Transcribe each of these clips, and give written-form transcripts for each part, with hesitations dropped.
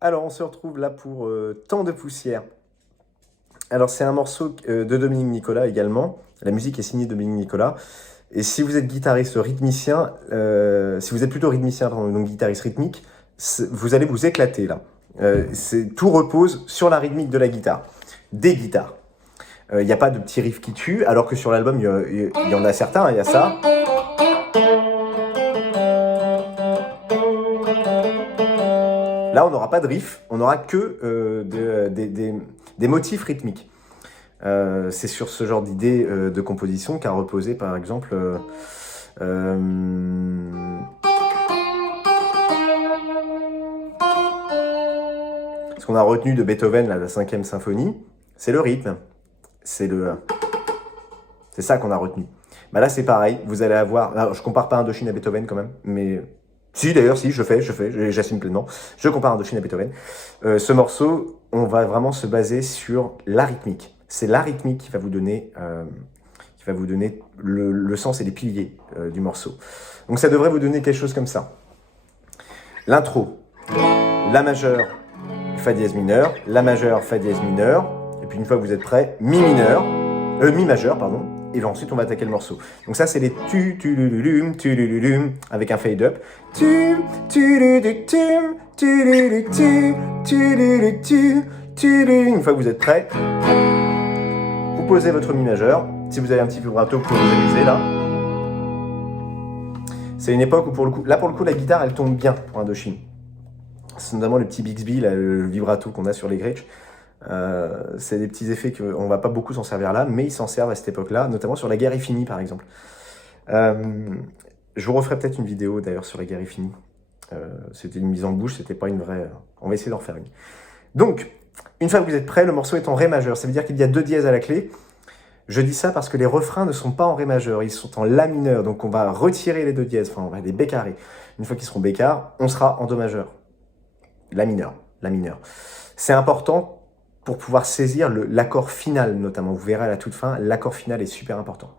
Alors, on se retrouve là pour Temps de poussière. Alors, c'est un morceau de Dominique Nicolas également. La musique est signée Dominique Nicolas. Et si vous êtes guitariste rythmicien, si vous êtes plutôt rythmicien, pardon, donc guitariste rythmique, vous allez vous éclater là. Tout repose sur la rythmique de la guitare, des guitares. Il n'y a pas de petits riffs qui tuent, alors que sur l'album, il y en a certains, hein, il y a ça. Là, on n'aura pas de riff, on n'aura que des motifs rythmiques. C'est sur ce genre d'idée de composition qu'a reposé, par exemple, ce qu'on a retenu de Beethoven, la 5e symphonie, c'est le rythme. C'est ça qu'on a retenu. Bah là, c'est pareil. Vous allez avoir... Alors, je compare pas Indochine à Beethoven quand même, mais... Si, d'ailleurs, si, j'assume pleinement. Je compare Indochine à Beethoven. Ce morceau, on va vraiment se baser sur la rythmique. C'est la rythmique qui va vous donner, le sens et les piliers du morceau. Donc ça devrait vous donner quelque chose comme ça. L'intro, La majeur, Fa dièse mineur, La majeur, Fa dièse mineur, et puis une fois que vous êtes prêts, Mi mineur, Mi majeur, pardon, et ensuite on va attaquer le morceau. Donc ça c'est les tu-lu-lu-lum, avec un fade-up. Une fois que vous êtes prêts, vous posez votre Mi majeur. Si vous avez un petit vibrato, vous pouvez vous amuser là. C'est une époque où pour le coup, la guitare elle tombe bien pour Indochine. C'est notamment le petit Bixby, là, le vibrato qu'on a sur les Gretsch. C'est des petits effets qu'on ne va pas beaucoup s'en servir là, mais ils s'en servent à cette époque-là, notamment sur La guerre est finie par exemple. Je vous referai peut-être une vidéo d'ailleurs sur La guerre est finie. C'était une mise en bouche, c'était pas une vraie... On va essayer d'en refaire une. Donc, une fois que vous êtes prêts, le morceau est en Ré majeur. Ça veut dire qu'il y a 2 dièses à la clé. Je dis ça parce que les refrains ne sont pas en Ré majeur, ils sont en La mineur. Donc on va retirer les 2 dièses, enfin on va les bécarrer. Une fois qu'ils seront bécarres, on sera en Do majeur. La mineur, La mineur. C'est important pour pouvoir saisir l'accord final notamment. Vous verrez à la toute fin, l'accord final est super important.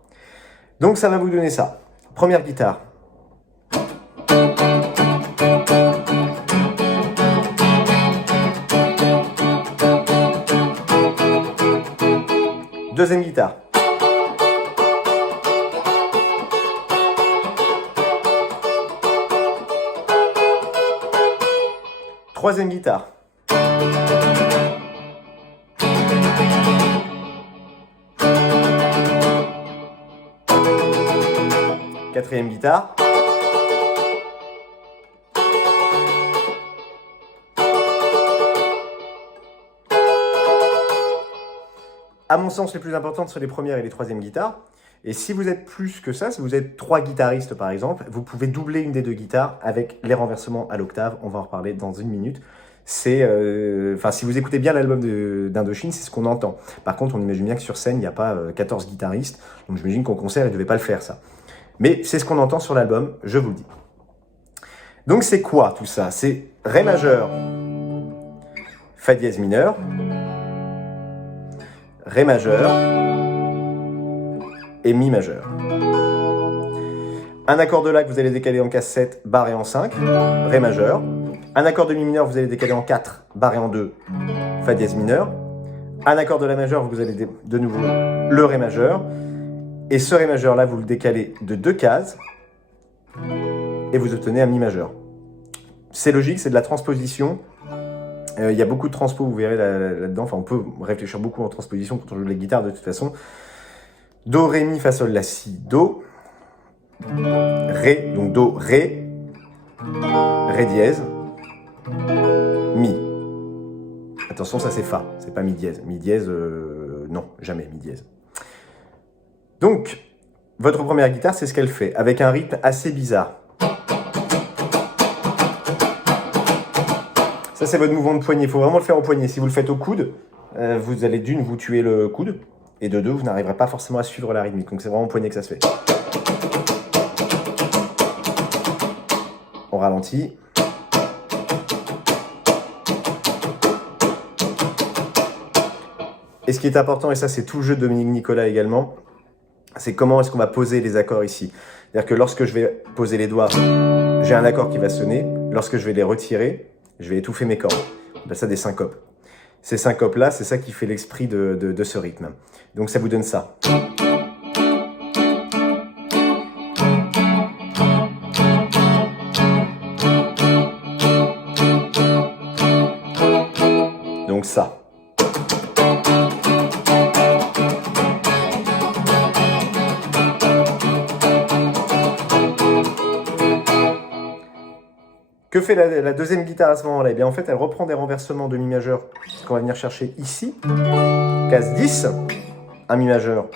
Donc ça va vous donner ça. Première guitare. Deuxième guitare. Troisième guitare. Quatrième guitare. À mon sens, les plus importantes sont les premières et les troisièmes guitares. Et si vous êtes plus que ça, si vous êtes 3 guitaristes par exemple, vous pouvez doubler une des 2 guitares avec les renversements à l'octave. On va en reparler dans une minute. Si vous écoutez bien l'album d'Indochine, c'est ce qu'on entend. Par contre, on imagine bien que sur scène, il n'y a pas 14 guitaristes. Donc j'imagine qu'au concert, ils ne devaient pas le faire ça. Mais c'est ce qu'on entend sur l'album, je vous le dis. Donc c'est quoi tout ça? C'est Ré majeur, Fa dièse mineur, Ré majeur et Mi majeur. Un accord de La que vous allez décaler en Cas7 barré en 5, Ré majeur. Un accord de Mi mineur vous allez décaler en 4 barré en 2, Fa dièse mineur. Un accord de La majeur vous allez de nouveau le Ré majeur. Et ce Ré majeur là vous le décalez de 2 cases et vous obtenez un Mi majeur. C'est logique, c'est de la transposition. Il y a beaucoup de transpo, vous verrez là-dedans. Enfin, on peut réfléchir beaucoup en transposition quand on joue de la guitare de toute façon. Do, Ré, Mi, Fa, Sol, La, Si, Do. Ré, donc Do, Ré. Ré dièse. Mi. Attention, ça c'est Fa, c'est pas Mi dièse. Mi dièse, non, jamais Mi dièse. Donc, votre première guitare, c'est ce qu'elle fait, avec un rythme assez bizarre. Ça, c'est votre mouvement de poignet. Il faut vraiment le faire au poignet. Si vous le faites au coude, vous allez d'une, vous tuer le coude, et de deux, vous n'arriverez pas forcément à suivre la rythmique. Donc, c'est vraiment au poignet que ça se fait. On ralentit. Et ce qui est important, et ça, c'est tout le jeu de Dominique Nicolas également, c'est comment est-ce qu'on va poser les accords ici. C'est-à-dire que lorsque je vais poser les doigts, j'ai un accord qui va sonner. Lorsque je vais les retirer, je vais étouffer mes cordes. appelle ça des syncopes. Ces syncopes-là, c'est ça qui fait l'esprit de ce rythme. Donc ça vous donne ça. Donc ça. Que fait la deuxième guitare à ce moment-là? Eh bien, en fait, elle reprend des renversements de mi majeur qu'on va venir chercher ici. Case 10, un mi majeur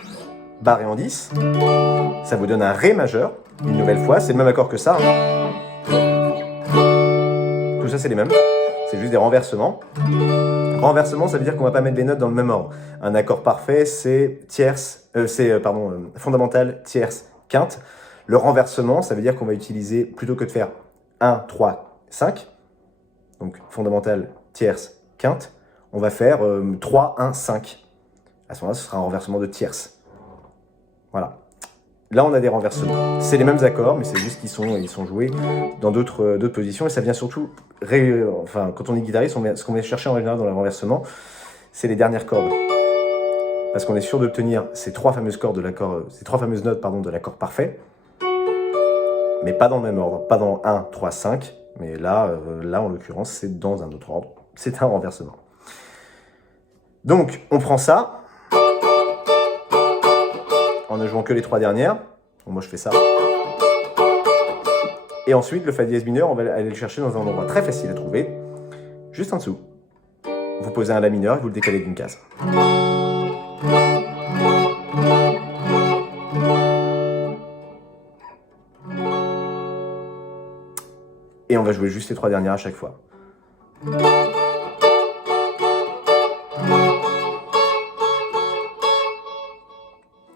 barré en 10. Ça vous donne un ré majeur, une nouvelle fois. C'est le même accord que ça. Tout ça, c'est les mêmes. C'est juste des renversements. Renversement, ça veut dire qu'on ne va pas mettre les notes dans le même ordre. Un accord parfait, c'est fondamental, tierce, quinte. Le renversement, ça veut dire qu'on va utiliser, plutôt que de faire 1, 3, 5, donc fondamental, tierce, quinte, on va faire 3, 1, 5. À ce moment-là, ce sera un renversement de tierce. Voilà. Là, on a des renversements. C'est les mêmes accords, mais c'est juste qu'ils sont joués dans d'autres positions. Et ça vient surtout, quand on est guitariste, ce qu'on vient chercher en général dans le renversement, c'est les dernières cordes. Parce qu'on est sûr d'obtenir ces trois fameuses notes de l'accord parfait, mais pas dans le même ordre. Pas dans 1, 3, 5. Mais là en l'occurrence, c'est dans un autre ordre. C'est un renversement. Donc, on prend ça, en ne jouant que les trois dernières. Donc moi, je fais ça. Et ensuite, le fa dièse mineur, on va aller le chercher dans un endroit très facile à trouver, juste en dessous. Vous posez un la mineur et vous le décalez d'une case. Et on va jouer juste les trois dernières à chaque fois.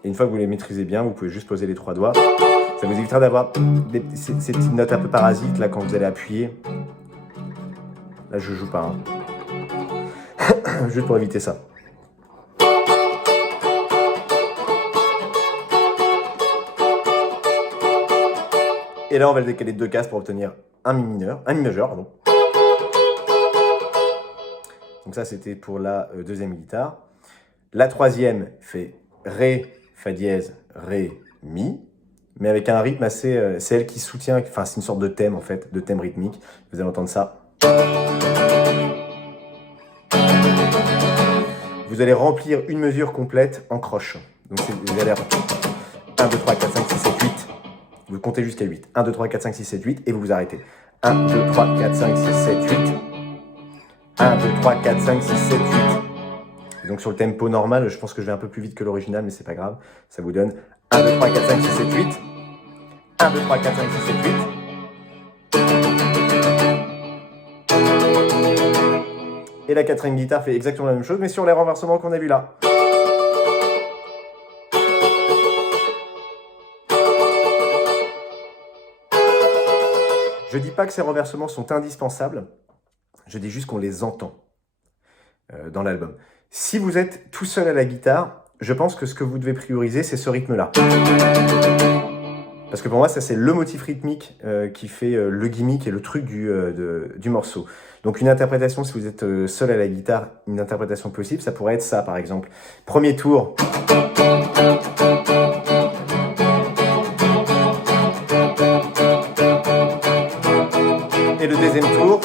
Et une fois que vous les maîtrisez bien, vous pouvez juste poser les trois doigts. Ça vous évitera d'avoir ces petites notes un peu parasites là quand vous allez appuyer. Là, je joue pas. Juste pour éviter ça. Et là, on va le décaler de deux cases pour obtenir un mi majeur, pardon. Donc ça, c'était pour la deuxième guitare. La troisième fait Ré, Fa dièse, Ré, Mi, mais avec un rythme assez... c'est elle qui soutient, enfin c'est une sorte de thème en fait, de thème rythmique. Vous allez entendre ça. Vous allez remplir une mesure complète en croche. Donc vous allez 1, 2, 3, 4, 5, 6, 7, 8. Vous comptez jusqu'à 8. 1, 2, 3, 4, 5, 6, 7, 8 et vous vous arrêtez. 1, 2, 3, 4, 5, 6, 7, 8. 1, 2, 3, 4, 5, 6, 7, 8. Et donc sur le tempo normal, je pense que je vais un peu plus vite que l'original, mais c'est pas grave. Ça vous donne 1, 2, 3, 4, 5, 6, 7, 8. 1, 2, 3, 4, 5, 6, 7, 8. Et la quatrième guitare fait exactement la même chose, mais sur les renversements qu'on a vus là. Je ne dis pas que ces renversements sont indispensables, je dis juste qu'on les entend dans l'album. Si vous êtes tout seul à la guitare, je pense que ce que vous devez prioriser, c'est ce rythme-là. Parce que pour moi, ça c'est le motif rythmique qui fait le gimmick et le truc du morceau. Donc une interprétation, si vous êtes seul à la guitare, une interprétation possible, ça pourrait être ça par exemple. Premier tour. Et le deuxième tour.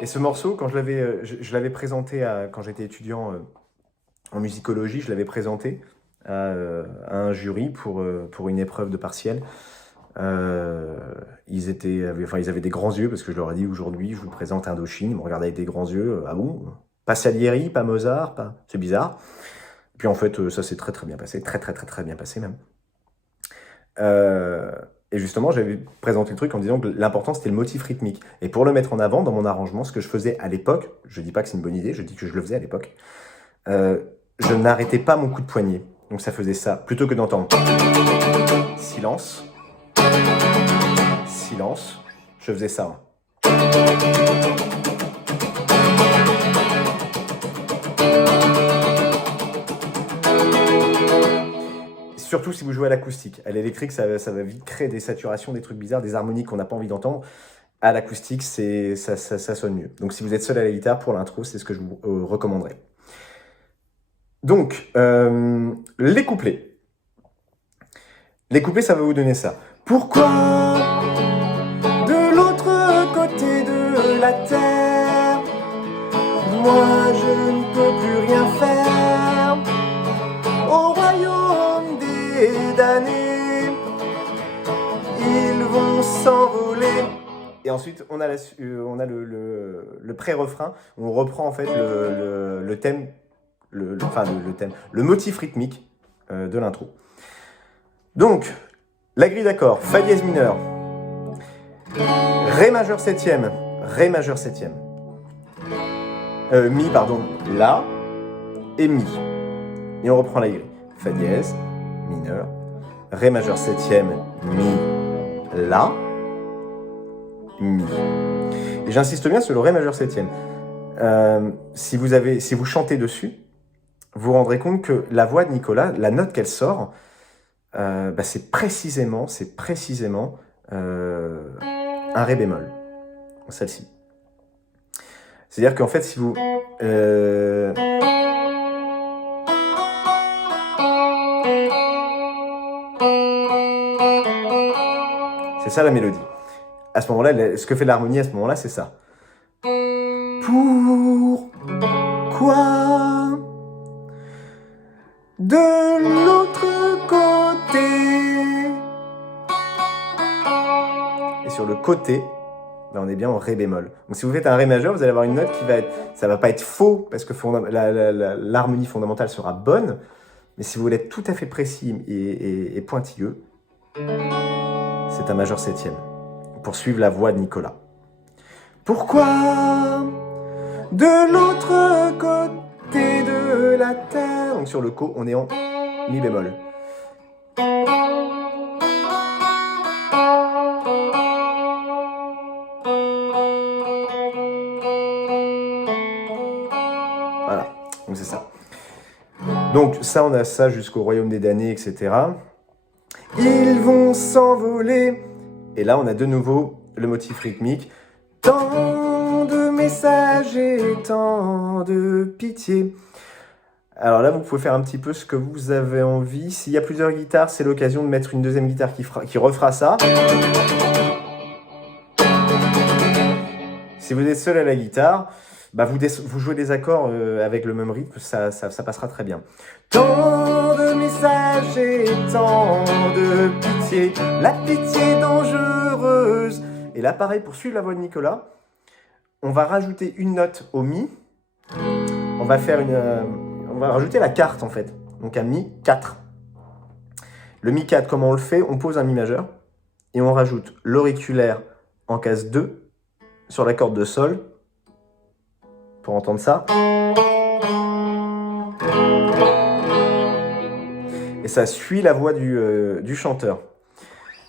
Et ce morceau, quand je l'avais présenté quand j'étais étudiant en musicologie, je l'avais présenté à un jury pour une épreuve de partiel. Ils avaient des grands yeux parce que je leur ai dit aujourd'hui je vous présente Indochine. Ils me regardaient avec des grands yeux. Ah bon? Pas Salieri, pas Mozart, pas... C'est bizarre. Puis en fait, ça s'est très très bien passé, très bien passé même. Et justement, j'avais présenté le truc en disant que l'important c'était le motif rythmique. Et pour le mettre en avant dans mon arrangement, ce que je faisais à l'époque, je dis pas que c'est une bonne idée, je dis que je le faisais à l'époque, je n'arrêtais pas mon coup de poignet. Donc ça faisait ça, plutôt que d'entendre silence, silence, je faisais ça. surtout si vous jouez à l'acoustique. À l'électrique, ça va vite créer des saturations, des trucs bizarres, des harmonies qu'on n'a pas envie d'entendre. À l'acoustique, ça sonne mieux. Donc si vous êtes seul à la guitare, pour l'intro, c'est ce que je vous recommanderais. Donc, les couplets. Les couplets, ça va vous donner ça. Pourquoi de l'autre côté de la terre, moi je ne peux plus rien faire au royaume des damnés, ils vont s'envoler. Et ensuite, on a le pré-refrain, où on reprend en fait le thème, le motif rythmique de l'intro. Donc, la grille d'accords, Fa dièse mineur, Ré majeur septième, Ré majeur septième, Mi, pardon, La et Mi. Et on reprend la grille. Fa dièse mineur, Ré majeur septième, Mi, La, Mi. Et j'insiste bien sur le Ré majeur septième. Si vous chantez dessus, vous vous rendrez compte que la voix de Nicolas, la note qu'elle sort, c'est précisément un Ré bémol, celle-ci. C'est-à-dire qu'en fait, si vous... c'est ça la mélodie. À ce moment-là, ce que fait l'harmonie à ce moment-là, c'est ça. Pourquoi de l'autre côté? Et sur le côté, là on est bien en Ré bémol. Donc si vous faites un Ré majeur, vous allez avoir une note qui va être... Ça va pas être faux, parce que l'harmonie fondamentale sera bonne, mais si vous voulez être tout à fait précis et pointilleux, c'est un majeur septième, pour suivre la voix de Nicolas. Pourquoi de l'autre côté de la terre? Donc sur le Co, on est en Mi bémol. Voilà, donc c'est ça. Donc ça, on a ça jusqu'au royaume des damnés, etc. Ils vont s'envoler. Et là, on a de nouveau le motif rythmique. Tant de messages et tant de pitié. Alors là, vous pouvez faire un petit peu ce que vous avez envie. S'il y a plusieurs guitares, c'est l'occasion de mettre une deuxième guitare qui refera ça. Si vous êtes seul à la guitare, vous jouez des accords avec le même rythme, ça passera très bien. Tant de messages et tant de pitié, la pitié dangereuse. Et là, pareil, pour suivre la voix de Nicolas, on va rajouter une note au Mi. On va rajouter la quarte, en fait. Donc un Mi 4. Le Mi 4, comment on le fait? On pose un Mi majeur et on rajoute l'auriculaire en case 2 sur la corde de Sol, pour entendre ça. Et ça suit la voix du chanteur.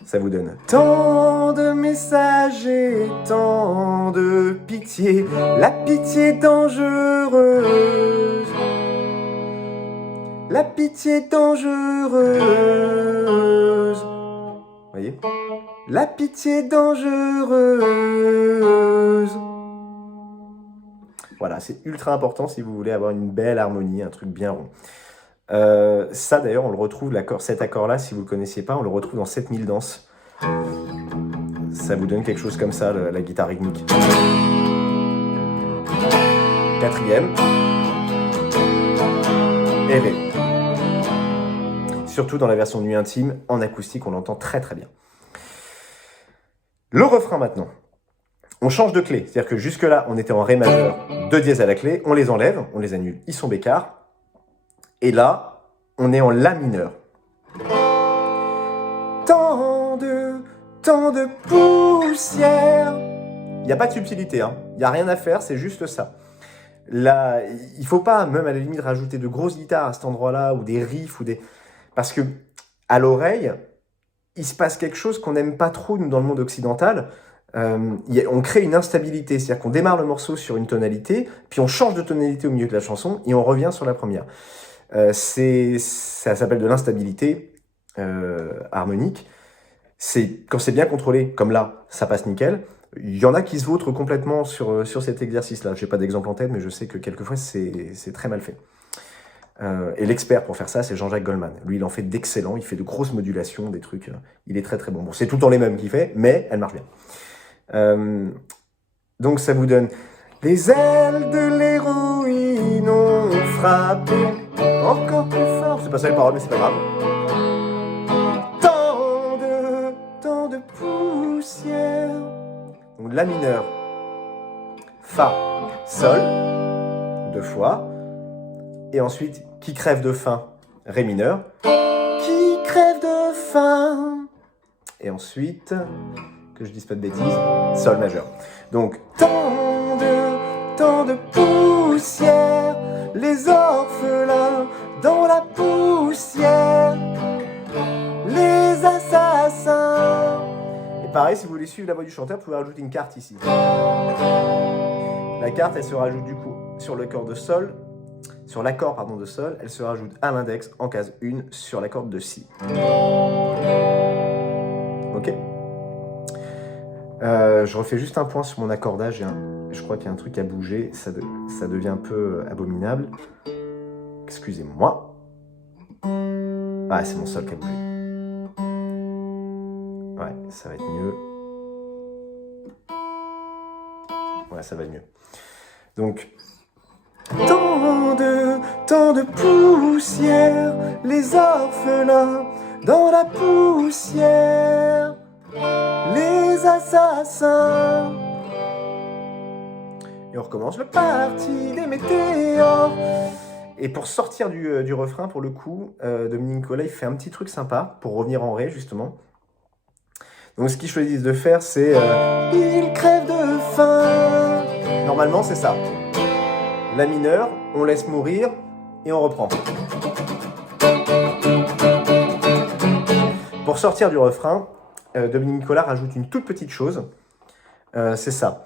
Ça vous donne tant de messages et tant de pitié, la pitié dangereuse, la pitié dangereuse. Vous voyez? La pitié dangereuse. Voilà, c'est ultra important si vous voulez avoir une belle harmonie, un truc bien rond. Ça d'ailleurs, on le retrouve, cet accord-là, si vous ne le connaissiez pas, on le retrouve dans 7000 danses. Ça vous donne quelque chose comme ça, la guitare rythmique. Quatrième. Et Ré. Surtout dans la version Nuit intime, en acoustique, on l'entend très très bien. Le refrain maintenant. On change de clé, c'est-à-dire que jusque-là, on était en Ré majeur, 2 dièses à la clé, on les enlève, on les annule, ils sont bécards. Et là, on est en La mineur. Tant de poussière. Il n'y a pas de subtilité, hein. Il n'y a rien à faire, c'est juste ça. Là, il ne faut pas, même à la limite, rajouter de grosses guitares à cet endroit-là, ou des riffs, parce que à l'oreille, il se passe quelque chose qu'on n'aime pas trop, nous, dans le monde occidental. On crée une instabilité, c'est-à-dire qu'on démarre le morceau sur une tonalité, puis on change de tonalité au milieu de la chanson, et on revient sur la première. Ça s'appelle de l'instabilité, harmonique, quand c'est bien contrôlé, comme là, ça passe nickel. Il y en a qui se vautrent complètement sur cet exercice-là. Je n'ai pas d'exemple en tête, mais je sais que quelquefois, c'est très mal fait. Et l'expert pour faire ça, c'est Jean-Jacques Goldman. Lui, il en fait d'excellents, il fait de grosses modulations, des trucs. Il est très très bon. Bon, c'est tout le temps les mêmes qu'il fait, mais elle marche bien. Donc ça vous donne les ailes de l'héroïne ont frappé encore plus fort. C'est pas ça les paroles, mais c'est pas grave. Tant de poussière. Donc la mineur, fa, sol, 2 fois. Et ensuite, qui crève de faim, ré mineur. Qui crève de faim. Et ensuite, que je dise pas de bêtises, sol majeur. Donc, tant de poussière, les orphelins dans la poussière, les assassins. Et pareil, si vous voulez suivre la voix du chanteur, vous pouvez rajouter une carte ici. La carte, elle se rajoute du coup sur l'accord de sol. Sur l'accord de sol, elle se rajoute à l'index en case 1 sur l'accord de si. Ok. Je refais juste un point sur mon accordage. Je crois qu'il y a un truc à bouger. Ça devient un peu abominable. Excusez-moi. Ah, c'est mon sol qui a bougé. Ouais, ça va être mieux. Ouais, ça va mieux. Donc... Tant de poussière, les orphelins dans la poussière, les assassins. Et on recommence le parti des météores. Et pour sortir du refrain, pour le coup, Dominique Nicolas, il fait un petit truc sympa pour revenir en ré, justement. Donc ce qu'ils choisissent de faire, c'est il crève de faim. Normalement, c'est ça. La mineure, on laisse mourir et on reprend. Pour sortir du refrain, Dominique Nicolas rajoute une toute petite chose. C'est ça.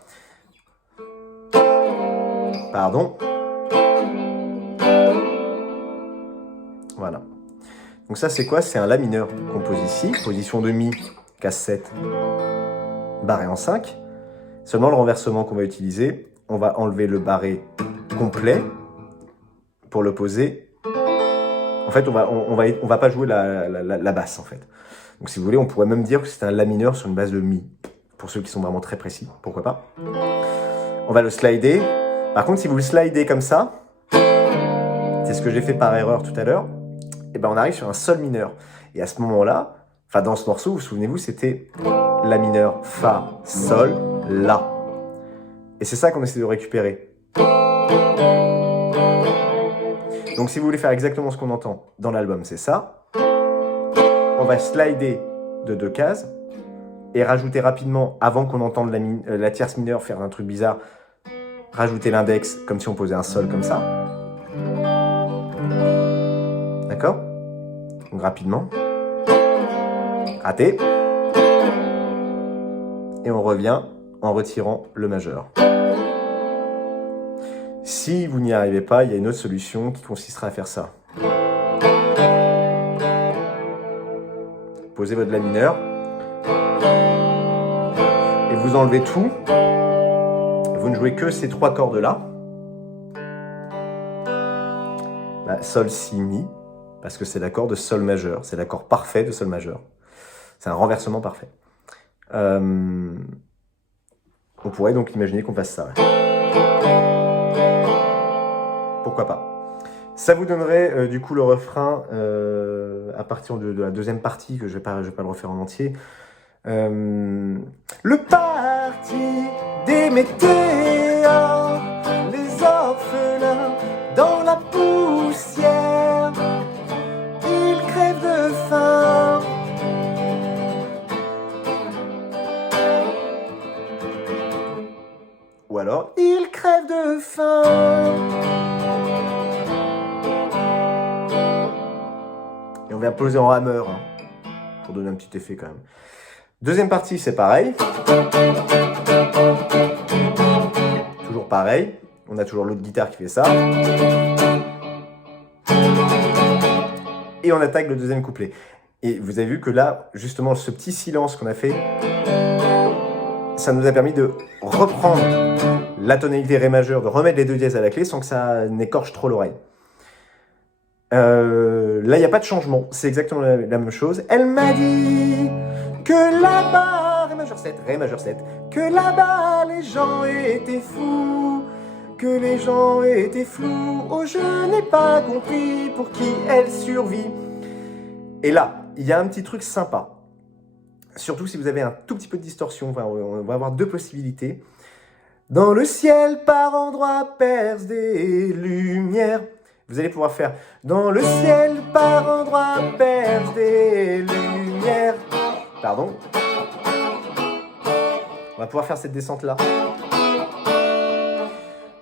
Pardon. Voilà. Donc ça, c'est quoi? C'est un La mineur qu'on pose ici. Position de Mi, case 7, barré en 5. Seulement le renversement qu'on va utiliser, on va enlever le barré complet pour le poser. En fait, on va pas jouer la basse, en fait. Donc, si vous voulez, on pourrait même dire que c'est un La mineur sur une base de Mi. Pour ceux qui sont vraiment très précis, pourquoi pas. On va le slider. Par contre, si vous le slidez comme ça, c'est ce que j'ai fait par erreur tout à l'heure, et ben on arrive sur un Sol mineur. Et à ce moment-là, enfin dans ce morceau, vous souvenez-vous, c'était La mineur, Fa, Sol, La. Et c'est ça qu'on essaie de récupérer. Donc si vous voulez faire exactement ce qu'on entend dans l'album, c'est ça. On va slider de 2 cases et rajouter rapidement, avant qu'on entende la tierce mineure faire un truc bizarre, rajouter l'index comme si on posait un sol comme ça. D'accord? Donc rapidement. Raté. Et on revient en retirant le majeur. Si vous n'y arrivez pas, il y a une autre solution qui consistera à faire ça. Posez votre La mineur. Et vous enlevez tout. Vous ne jouez que ces 3 cordes-là. Sol, Si, Mi. Parce que c'est l'accord de Sol majeur. C'est l'accord parfait de Sol majeur. C'est un renversement parfait. On pourrait donc imaginer qu'on fasse ça. Ouais. Pourquoi pas. Ça vous donnerait du coup le refrain à partir de la deuxième partie, que je vais pas le refaire en entier. Le parti des météores, les orphelins dans la poussière, ils crèvent de faim. Ou alors, ils crèvent de faim. Et on vient poser en hammer, hein, pour donner un petit effet quand même. Deuxième partie, c'est pareil. Toujours pareil. On a toujours l'autre guitare qui fait ça. Et on attaque le deuxième couplet. Et vous avez vu que là, justement, ce petit silence qu'on a fait, ça nous a permis de reprendre la tonalité Ré majeur, de remettre les 2 dièses à la clé sans que ça n'écorche trop l'oreille. Là, il n'y a pas de changement, c'est exactement la même chose. Elle m'a dit que là-bas, Ré majeur 7, Ré majeur 7, que là-bas les gens étaient fous, que les gens étaient flous. Oh, je n'ai pas compris pour qui elle survit. Et là, il y a un petit truc sympa. Surtout si vous avez un tout petit peu de distorsion, on va avoir 2 possibilités. Dans le ciel, par endroits, percent des lumières. Vous allez pouvoir faire dans le ciel, par endroits, percent des lumières. Pardon. On va pouvoir faire cette descente-là.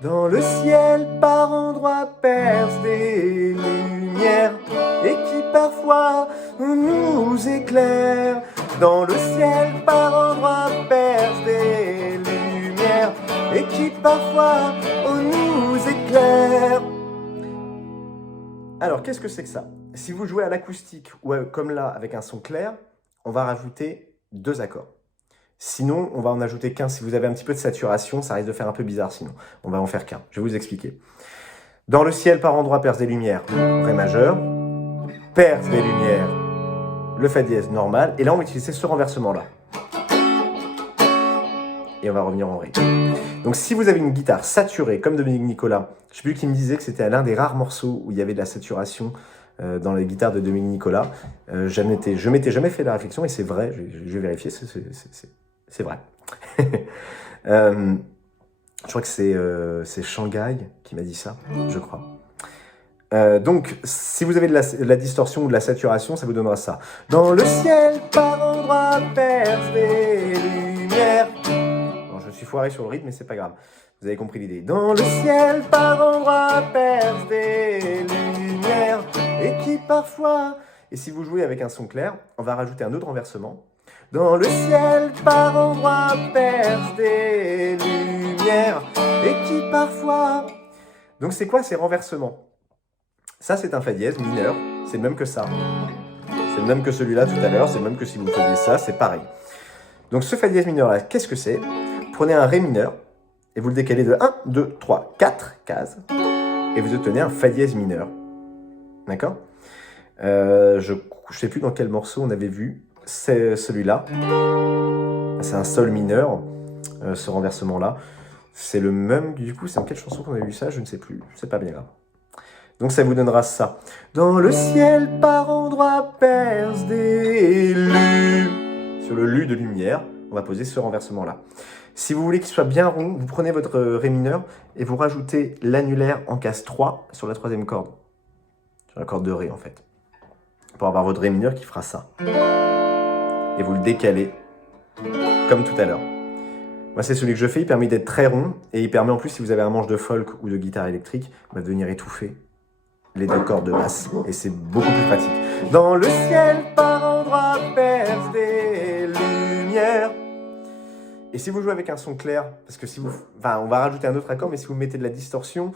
Dans le ciel, par endroits, percent des lumières et qui parfois nous éclairent. Dans le ciel, par endroits, percent des lumières et qui parfois nous éclairent. Alors, qu'est-ce que c'est que ça? Si vous jouez à l'acoustique ou comme là, avec un son clair, on va rajouter 2 accords. Sinon, on va en ajouter qu'un. Si vous avez un petit peu de saturation, ça risque de faire un peu bizarre sinon. On va en faire qu'un. Je vais vous expliquer. Dans le ciel, par endroits, perce des lumières, Ré majeur, perce des lumières, le Fa dièse normal, et là, on va utiliser ce renversement-là. Et on va revenir en Ré. Donc, si vous avez une guitare saturée, comme Dominique Nicolas, je ne sais plus qui me disait que c'était l'un des rares morceaux où il y avait de la saturation dans les guitares de Dominique Nicolas. Je m'étais jamais fait la réflexion, et c'est vrai, je vais vérifier, c'est vrai. Je crois que c'est Shanghai qui m'a dit ça, je crois. Donc, si vous avez de la distorsion ou de la saturation, ça vous donnera ça. Dans le ciel, par endroits, percent des lumières. Bon, je suis foiré sur le rythme, mais c'est pas grave. Vous avez compris l'idée. Dans le ciel, par endroits, percent des lumières et qui parfois... Et si vous jouez avec un son clair, on va rajouter un autre renversement. Dans le ciel, par endroits, percent des lumières et qui parfois... Donc c'est quoi ces renversements? Ça, c'est un Fa dièse mineur. C'est le même que ça. C'est le même que celui-là tout à l'heure. C'est le même que si vous faisiez ça, c'est pareil. Donc ce Fa dièse mineur-là, qu'est-ce que c'est? Prenez un Ré mineur et vous le décalez de 1, 2, 3, 4 cases et vous obtenez un Fa dièse mineur. D'accord? Je ne sais plus dans quel morceau on avait vu. C'est celui-là. C'est un Sol mineur, ce renversement-là. C'est le même, du coup, c'est dans quelle chanson qu'on a vu ça? Je ne sais plus. C'est pas bien grave. Donc ça vous donnera ça. Dans le ciel, par endroits, percent des lumières. Sur le Lu de lumière, on va poser ce renversement-là. Si vous voulez qu'il soit bien rond, vous prenez votre Ré mineur et vous rajoutez l'annulaire en case 3 sur la 3e corde. Sur la corde de Ré, en fait. Pour avoir votre Ré mineur qui fera ça. Et vous le décalez comme tout à l'heure. Moi, c'est celui que je fais. Il permet d'être très rond et il permet en plus, si vous avez un manche de folk ou de guitare électrique, de venir étouffer les 2 cordes de basse. Et c'est beaucoup plus pratique. Dans le ciel, par endroits, percent des lumières. Et si vous jouez avec un son clair, parce que si vous... Enfin, on va rajouter un autre accord, mais si vous mettez de la distorsion,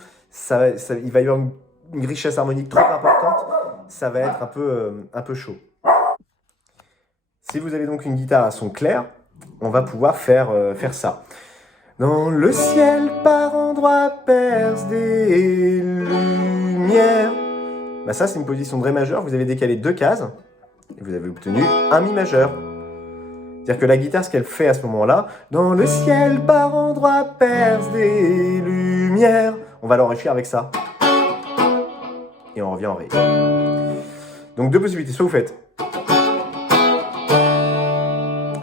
il va y avoir une richesse harmonique trop importante. Ça va être un peu chaud. Si vous avez donc une guitare à son clair, on va pouvoir faire ça. Dans le ciel, par endroits, percent des lumières. Bah ça, c'est une position de Ré majeur. Vous avez décalé 2 cases et vous avez obtenu un Mi majeur. C'est-à-dire que la guitare, ce qu'elle fait à ce moment-là, dans le ciel, par endroits, percent des lumières. On va l'enrichir avec ça. Et on revient en Ré. Donc 2 possibilités. Soit vous faites...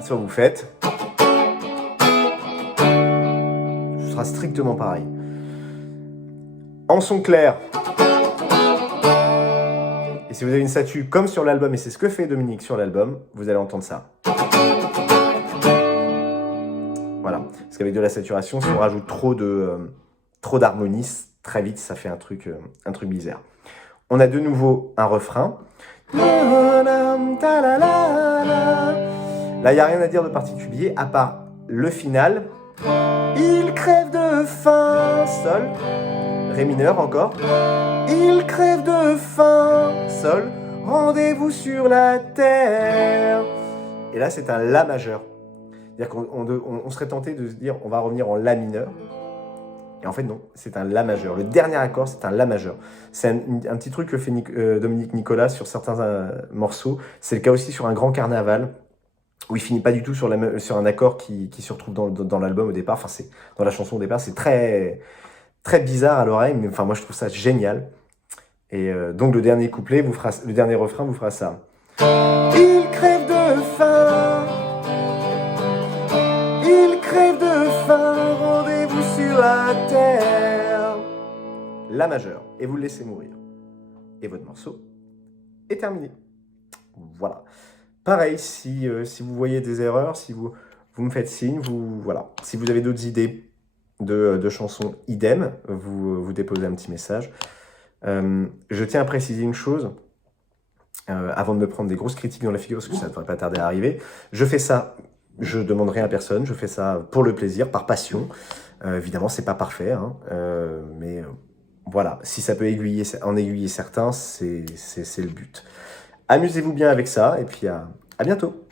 Soit vous faites... Ce sera strictement pareil. En son clair. Et si vous avez une statue comme sur l'album, et c'est ce que fait Dominique sur l'album, vous allez entendre ça. Voilà. Parce qu'avec de la saturation, si on rajoute trop d'harmonie, très vite, ça fait un truc bizarre. On a de nouveau un refrain. Là, il n'y a rien à dire de particulier, à part le final. Il crève de faim, Sol, Ré mineur encore. Il crève de faim, Sol, rendez-vous sur la terre. Et là, c'est un La majeur. C'est-à-dire qu'on serait tenté de se dire, on va revenir en La mineur. Et en fait, non, c'est un La majeur. Le dernier accord, c'est un La majeur. C'est un petit truc que fait Dominique Nicolas sur certains morceaux. C'est le cas aussi sur Un grand carnaval, où il finit pas du tout sur un accord qui se retrouve dans l'album au départ. Enfin, c'est dans la chanson au départ. C'est très, très bizarre à l'oreille, mais enfin, moi, je trouve ça génial. Et donc, le dernier couplet, le dernier refrain vous fera ça. Il crève de faim. Il crève de faim, rendez-vous sur la terre. La majeur, et vous le laissez mourir. Et votre morceau est terminé. Voilà. Pareil, si vous voyez des erreurs, si vous me faites signe, voilà. Si vous avez d'autres idées de chansons idem, vous déposez un petit message. Je tiens à préciser une chose, avant de me prendre des grosses critiques dans la figure, parce que ça ne devrait pas tarder à arriver. Je fais ça, je ne demande rien à personne, je fais ça pour le plaisir, par passion. Évidemment, c'est pas parfait, hein, mais voilà, si ça peut en aiguiller certains, c'est le but. Amusez-vous bien avec ça, et puis à bientôt.